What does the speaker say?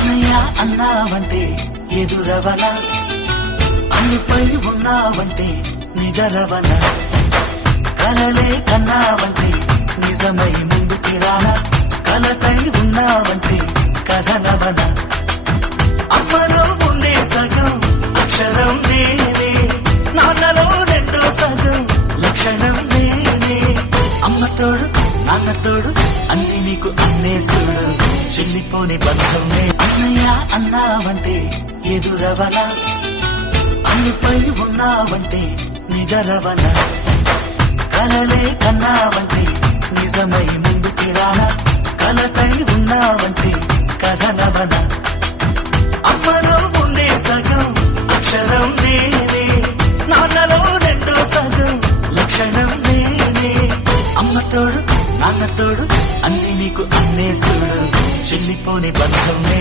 అన్నయ్య అన్నావంటే ఎదురవన, అన్నిపై ఉన్నావంటే నిగరవన, కలలే కన్నావంటే నిజమై ముందుకి రానా, కలతై ఉన్నావంటే కథనవన. అమ్మలో ఉండే సగం అక్షరం నేనే, నాన్నలో రెండో సగం లక్షణం నేనే. అమ్మ తోడు నాన్న తోడు అన్ని నీకు అన్నే చూడు, చెల్లిపోని బంధమే. అన్నయ్య అన్నావంటే ఎదురవన, అన్నిపై ఉన్నావంటే నిగరవన, కలలే కన్నావంటే నిజమై ముందుకి రానా, కలతై ఉన్నావంటే కథనవన. అమ్మలో ఉండే సగం అక్షరం నేనే, నాన్నలో రెండో సగం లక్షణం నేనే. అమ్మ తోడు నాన్న తోడు అన్ని నీకు అన్నే చూడు, చెల్లిపోని బంధమే.